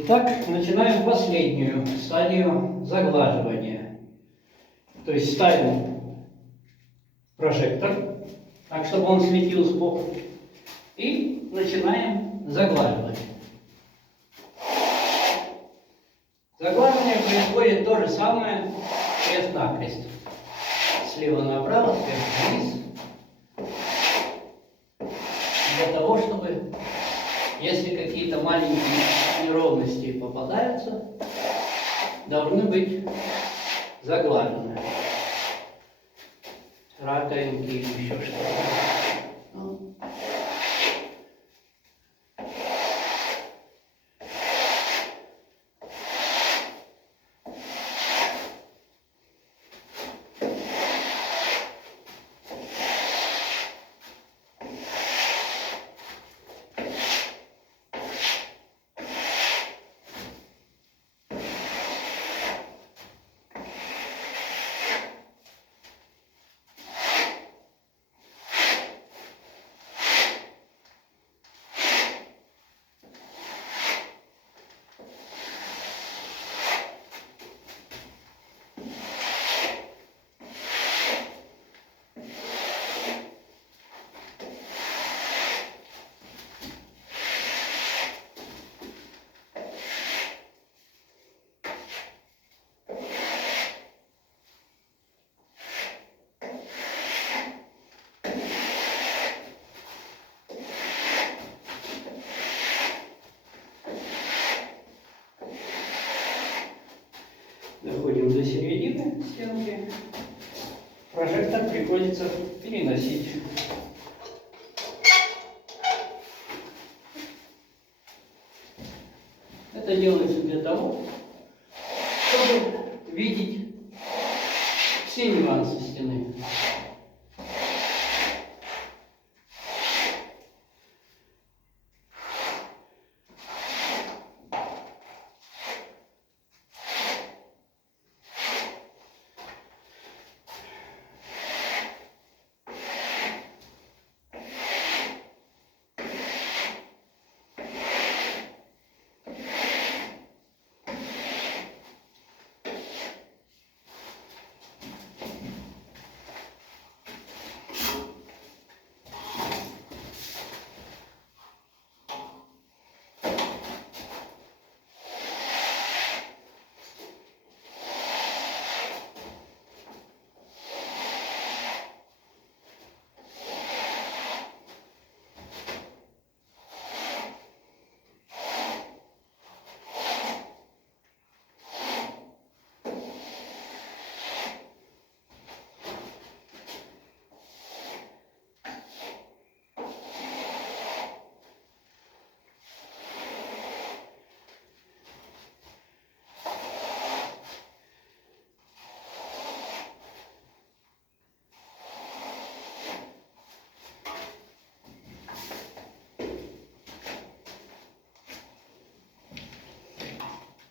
Итак, начинаем последнюю стадию заглаживания. То есть ставим прожектор, так, чтобы он светил сбоку, и начинаем заглаживать. Заглаживание происходит то же самое крест-накрест. Слева направо, сверху вниз. Для того, чтобы, если какие-то маленькие неровности попадаются, должны быть заглажены. Раковинки или еще что-то. Доходим до середины стенки. Прожектор приходится переносить. Это делается для того, чтобы видеть все нюансы стены.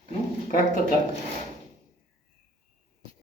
Ну, как-то так.